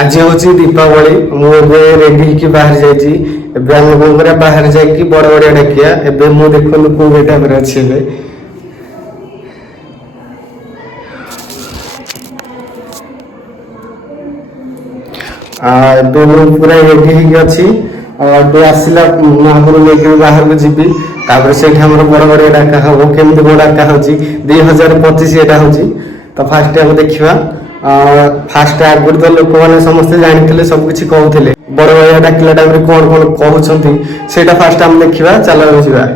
आज हूँ दीपावली मुझे रेडी हो बाहर जाइए बाहर जाकि बड़ बड़िया डाकिया एवं मुझे देखो कौ टाइम अच्छे पूरा रेडी अच्छी आसला महापुर लेकिन बाहर को जी से बड़ बड़िया डाका हम केमी कौ डाका हो 2025 यहाँ हूँ तो फास्ट आम देखा फास्ट आगुरी तो लोक मैंने समस्ते जानी सबकि कहते बड़ बड़िया डाकिला टाइम कौन कौन कहते से फास्ट आम देखा चल जा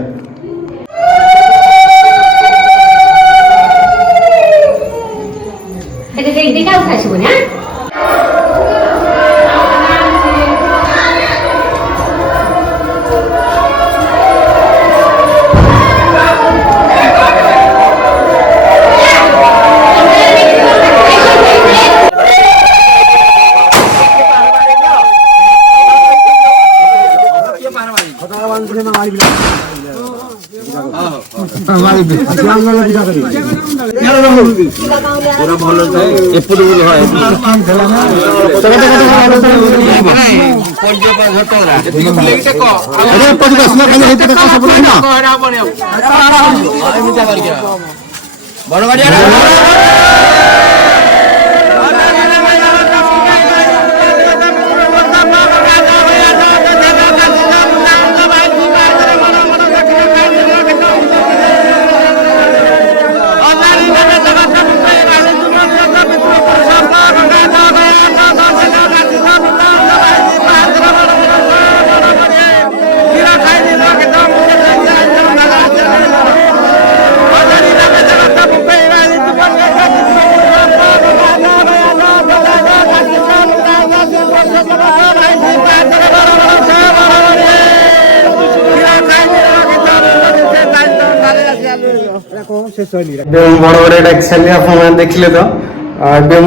बड़ बड़े डाक सारी आप देखले तो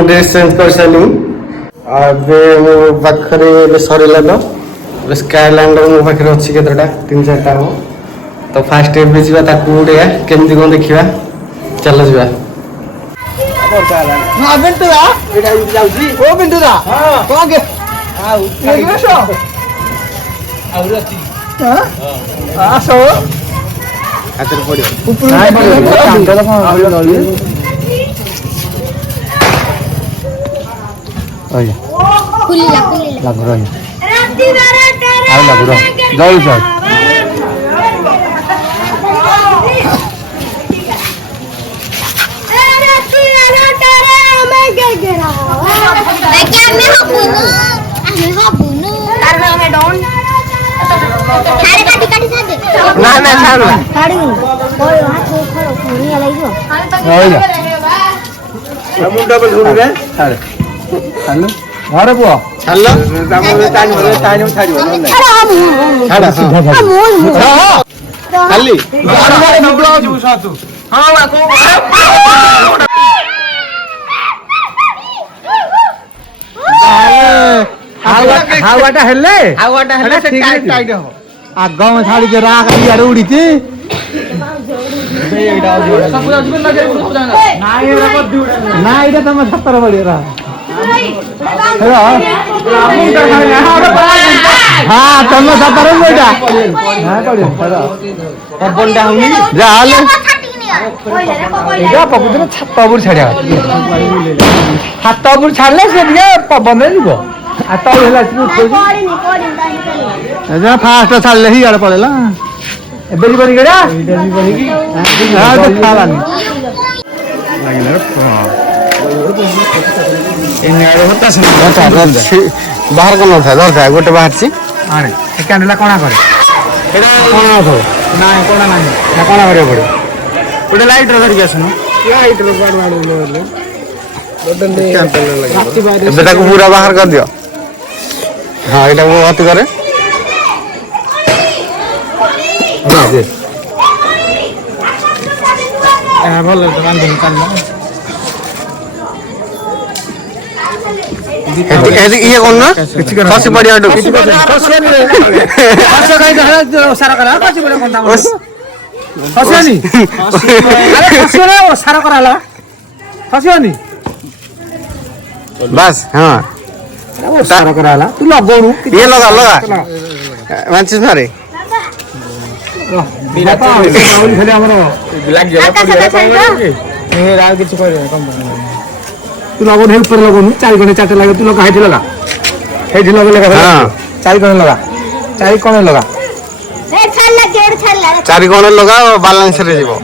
ड्रेस चेंज कर सारी पाखे सरला तो स्काईलैंडर मो पाखे अच्छी केतटा 3-4टा हम तो फास्ट एवं जावा केमती कौन देखा चल जा घर पुआ हावाटा हेले आग में छाड़ी के राग यार उड़ी थी ना इधर तो मैं 70 बड़ी रहा हाँ तुम 70 बेटा पपुर छात उपर छाड़ा छात उपर छाड़े से पवन फास्ट छाड़े ही इे पड़ेगा बाहर कौन था दरकार गोटे बाहर कैंडला कणा करे ना कणा ना कणा करा पड़े गोटे लाइट धरिक आसन पूरा बाहर कर दियो हाँ यहाँ अति करे भल ये कौन ना खसी पड़िया बस हाँ सारा कराला तू लगोनु ये लगा लगा मानसिस मारे बिलाता खाली हमर ब्लैक जला ए राव किछ करे कम तू लगोनु हे ऊपर लगोनु 4 गणे 4 लगा तू लगा हेठी लगा हेठी लगा हां 4 गणे लगा 4 कोण लगा ए छल्ला केड़ छल्ला 4 कोण लगा बैलेंस रे जीवो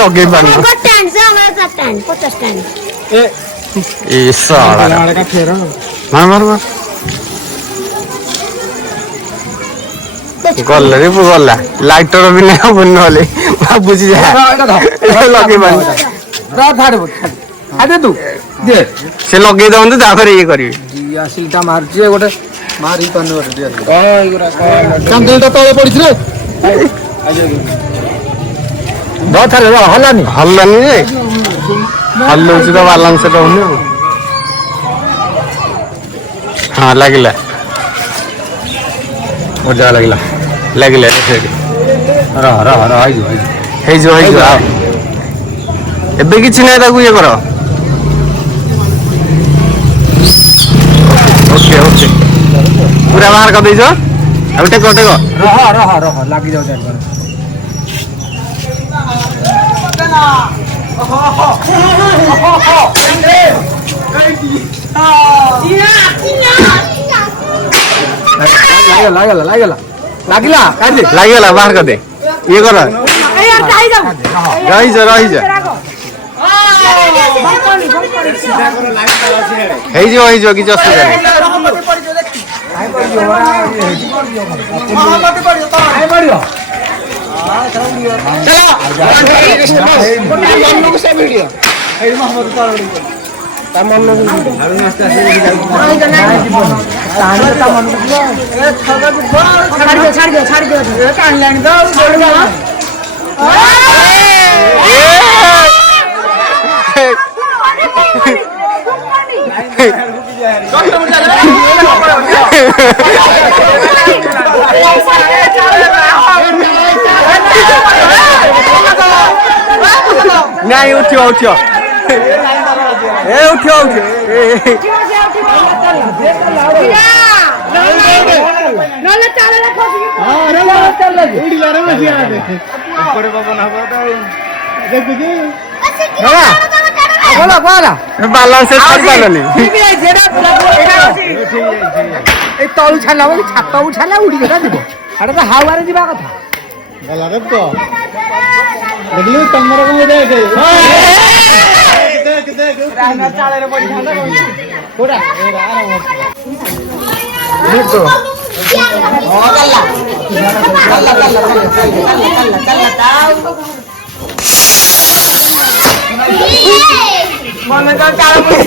लगे पानी स्टैंड से हमारा स्टैंड 50 स्टैंड ए साला का फेरा मार मार मार गल्ला रे गल्ला लाइटर भी नहीं बन वाले बुझी जा लगे पानी रा फाड़ आदे तू दे से लगे दन तो तापर ये करिवे आसिलटा मारजे गोटे मारी पन्ने गोटे दे ओय गुरा कंदलटा तळे पडिछ रे बहुत थाले हल्लानी हल्लानी रे हल्लो से तो बैलेंस रहउनी हां लागिला मजा लागिला लागिला रा रा रा हे जो एबे किछि नै ताकू ये करो ओके ओके पूरा बाहर कर देछो अब टेको टेको रह लागी जाउ जान लागिला बाहर कर दे ये कर रही जा हे जो कि असुविधा नहीं नहीं उठियो उठियो ए उठियो तलू छाला छात छाला उड़ी गला हावार जा कथा गलारे तो देखलु तमर को देख देख राना चाले रे पड़ी थांदा कोडा देख तो मन का चाल पड़ी